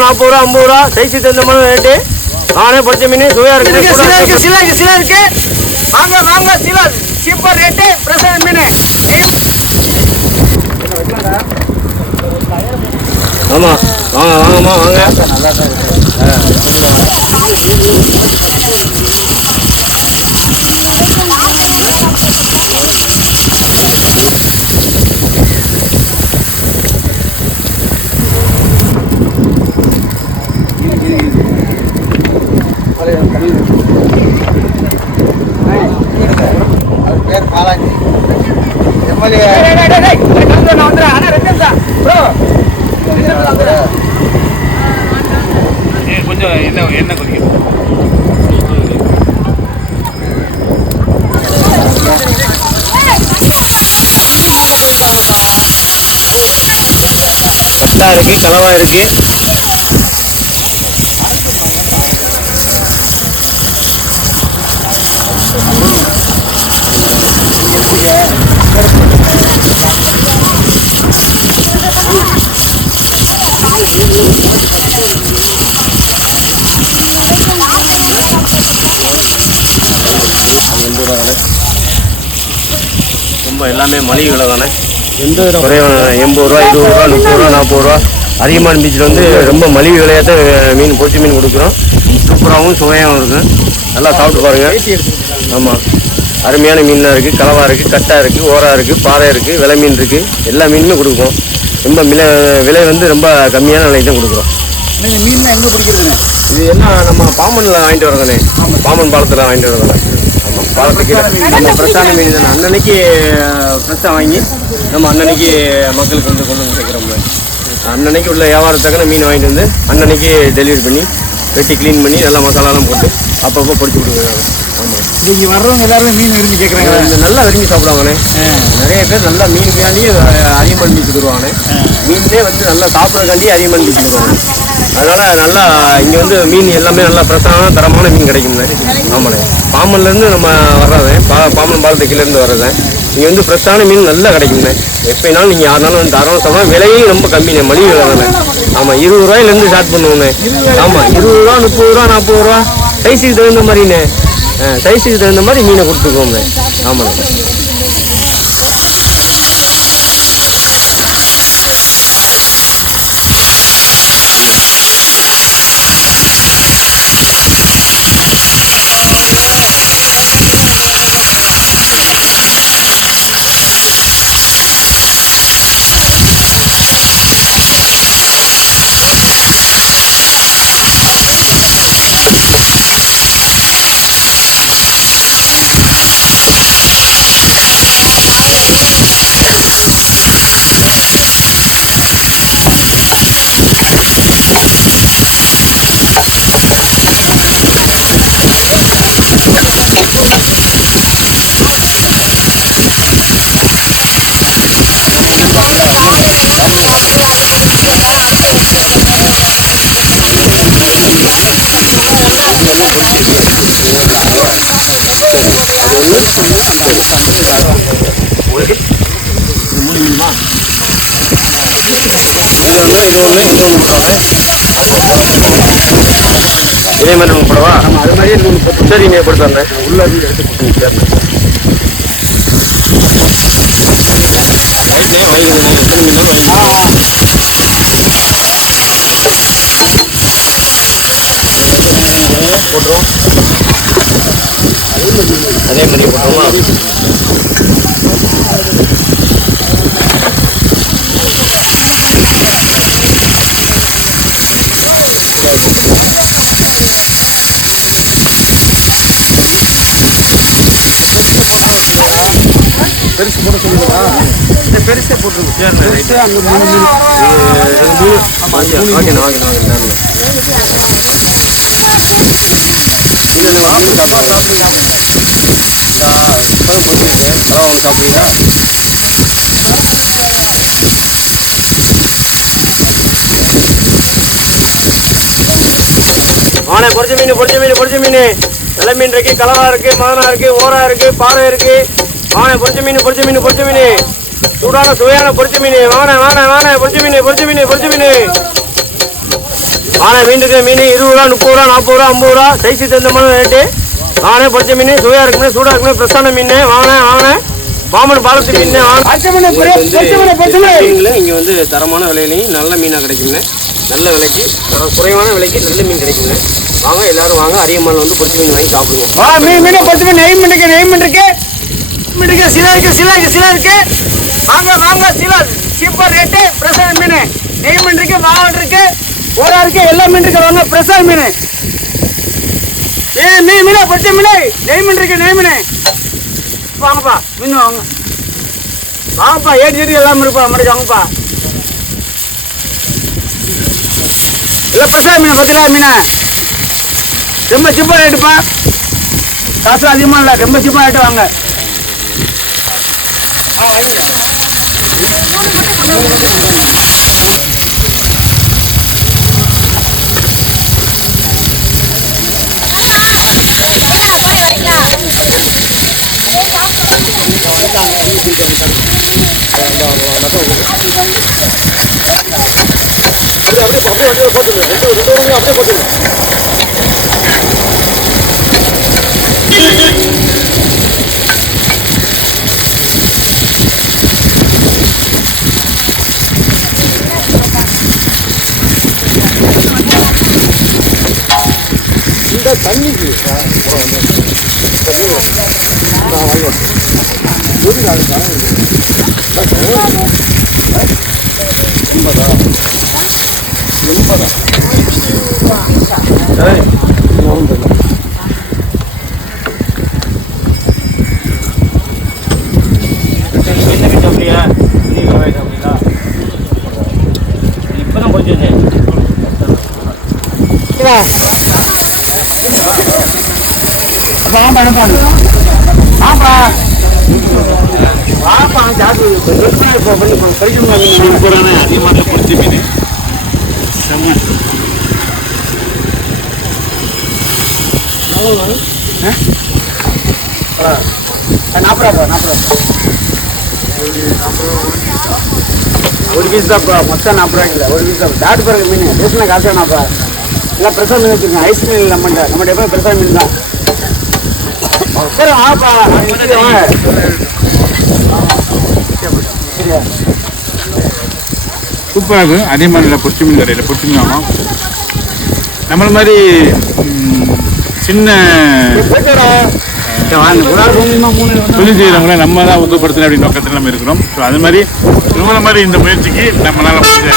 நாற்பது ரூபா ஐம்பது ரூபா சைஸுக்கு தகுந்த மாதிரி ரேட்டு நானே பொரிச்ச மீன் சுவையாக இருக்கு சில இருக்கு இருக்கு சில இருக்கு. சில இருக்கு வாங்க வாங்க சில. சீப்பர் ரேட்டு பிரசன்ட் மீன். ஆமாம் வாங்க வாங்கம்மா வாங்க. பேர் கொஞ்சம் என்ன என்ன குடிக்கணும் இருக்கு கலவா இருக்கு ரொம்ப எல்லாமே மலிவு விலை தானே? எந்த எண்பது ரூபா இருபது ரூபா முப்பது ரூபா நாற்பது ரூபா. அதிகமான பீச்சில் வந்து ரொம்ப மலிவு விலையாக தான் மீன் பொரிச்ச மீன் கொடுக்குறோம். சூப்பராகவும் சுவையாகவும் இருக்கும். நல்லா சாப்பிட்டு பாருங்கள் ஆமாம் அருமையான மீன்லாம் இருக்குது கலவா இருக்குது கட்டா இருக்குது ஓரா இருக்குது பாறை இருக்குது விலை மீன் இருக்குது எல்லா மீனுமே கொடுப்போம் ரொம்ப விலை விலை வந்து ரொம்ப கம்மியான விலைக்கு தான் கொடுக்குறோம். நீங்க மீன் எங்க பிடிக்கிறதுங்க? இது எல்லாம் நம்ம பாம்பனில் வாங்கிட்டு வரதானே பாம்பன் பாலத்தில் வாங்கிட்டு வரதானே ஆமாம் பாலத்துக்கு நம்ம ஃப்ரெஷ்ஷான மீன் தானே. அன்னன்னைக்கு ஃப்ரெஷ்ஷாக வாங்கி நம்ம அன்னன்னைக்கு மக்களுக்கு வந்து கொண்டு வந்து சேர்க்குறோம்ல அன்னன்னைக்கு உள்ள வியாபாரத்தக்கன மீன் வாங்கிட்டு வந்து அன்னன்னைக்கு டெலிவரி பண்ணி வெட்டி க்ளீன் பண்ணி நல்லா மசாலாலாம் போட்டு அப்பப்போ பொடிச்சு கொடுக்குறாங்க இங்க வர்றவங்க எல்லாரும் மீன் விரும்பி கேக்குறாங்க. இந்த நல்லா விரும்பி சாப்பிடுவாங்கண்ணே. நிறைய பேர் நல்லா மீனுக்காண்டி அதிகமாக பீச்சுக்கு வருவாங்கண்ணே மீன்லேயே வந்து நல்லா சாப்பிட்றக்காண்டி அதிகமாக பீச்சுக்கு வருவாங்க அதனால நல்லா இங்கே வந்து மீன் எல்லாமே நல்லா ஃப்ரெஷ்ஷான தரமான மீன் கிடைக்கும்ண்ணே ஆமாண்ணே. பாம்பன்லேருந்து நம்ம வர்றதேன் பா பாம்பன் பாலத்துக்கிலேருந்து வர்றதேன் இங்கே வந்து ஃப்ரெஷ்ஷான மீன் நல்லா கிடைக்கும்ண்ணே. எப்போனாலும் நீங்கள் யாருனாலும் வந்து தரம் சாப்பிடலாம். விலையும் ரொம்ப கம்மிண்ணே மலிவு விலை தானே. ஆமாம் இருபது ரூபாயிலேருந்து ஸ்டார்ட் பண்ணுவோண்ணே ஆமாம் இருபது ரூபா முப்பது ரூபா நாற்பது ரூபா சைஸுக்கு தகுந்த மாதிரிண்ணே. சைஸுக்கு தகுந்த மாதிரி மீனை கொடுத்துக்குவோம்ண்ணே ஆமாண்ணே இதே மாதிரி நம்ம போடவா? அது மாதிரியே சரி நீ போட்டு தரேன். உள்ள இருந்து எடுத்து கொடுத்து சரிண்ணே ரைட்லேயே வாங்கிக்கிறேன் பெருசு போட சொல்லுங்களா இந்த பெருசே போட்டுருங்க. சரிண்ணே பெருசு அங்க மூணு மீன் ஓகேண்ணா ஓகேண்ணா ஓகேண்ணா சாப்பிடுறீங்களா ஆனே பொரிச்ச மீன் பொரிச்ச மீன் பொரிச்ச மீன். வெள்ளை மீன் இருக்கு கலவா இருக்கு மதனா இருக்கு ஓரா இருக்கு பாறை இருக்கு. ஆனே பொரிச்ச மீன் பொரிச்ச மீன் பொரிச்ச மீன். சூடான சுவையான பொரிச்ச மீன். வாணே வாணே வாணே பொரிச்ச மீன் பொரிச்ச மீன் பொரிச்ச மீன். வாங்க மீனுக்கு மீன். இருபது ரூபா முப்பது ரூபா நாற்பது ரூபா ஐம்பது ரூபா. சைஸு தகுந்த மாதிரி ரேட்டு வாங்க பொரிச்ச மீன். சுவையாக இருக்குமே சூடாக இருக்குமே ஃப்ரெஷ்ஷான மீன். வாங்க வாங்க. பாமன் பாலத்து மீன். வாங்க. மீன் மீன் மீன். இங்கே வந்து தரமான விலையிலையும் நல்ல மீனாக கிடைக்குங்க. நல்ல விலைக்கு தர குறைவான விலைக்கு நல்ல மீன் கிடைக்குங்க. வாங்க எல்லாரும் வாங்க. அதிகமாக வந்து பொரிச்ச மீன் வாங்கி சாப்பிடுவோம் ஆ மீன் மீன் பச்சை மீன். நெய் மீன் இருக்கு நெய் மீன் இருக்கு. மீனுக்கு இருக்கு சிலா இருக்கு சில இருக்கு சில இருக்கு வாங்க வாங்க சில சீப்பர் ரேட்டு பிரசாத மீன். நெய் மீன் இருக்கு மாவன் இருக்கு. ஓரா இருக்கு எல்லா மீன் இருக்கு வாங்க பிரசாத மீன். ஏ மீன் மீன் பச்சை மீன். நெய் மீன் இருக்கு நெய் மீன். வாங்கப்பா மீன் வாங்க. வாங்கப்பா ஏடி ஏடி எல்லாம் இருப்பா மறுபடியும் வாங்கப்பா. எல்லாம் பிரசாத மீன் பத்திரா மீன். ரொம்ப சீப்பா ரேட்டுப்பா. காசு அதிகமாக இல்லை ரொம்ப சீப்பாக ரேட்டு வாங்க. என்ன மீன் சாப்பிட்றியா நீங்கள் வாங்கி சாப்பிட்றீங்களா இப்போ தான் பொரிச்சது வாப்பா என்னப்பா வாப்பா வாப்பா ஜாதி படிக்கணும் சூப்பரான அதிகமான பொரிச்ச மீன் செம்ம நாற்பது ரூபா நாற்பது ரூபா ஒரு பீஸ் தான்ப்பா மொத்தம் நாற்பது ரூபாய்க்கு ஒரு பீஸ் தான் தாட்டு பாருங்க மீன் பேசின காசு வேணாப்பா எல்லாம் பிரசா மீன் வச்சுருக்கேன் ஐஸ் மீன் இல்லை நம்மகிட்ட. நம்மகிட்ட எப்போ பிரசா மீன் தான் சரி வாங்க சரியா சூப்பராக இருக்கும் அதே மாதிரி இல்லை பொரிச்ச மீன் கடையில் பொரிச்ச மீன் வாங்கணும் நம்மள மாதிரி சின்ன தொழில் செய்கிறவங்கள நம்ம தான் ஊக்கப்படுத்தணும் அப்படின்னு நோக்கத்தில் நம்ம இருக்கிறோம். ஸோ அது மாதிரி இவங்கள மாதிரி இந்த முயற்சிக்கு நம்மளால் முடிஞ்ச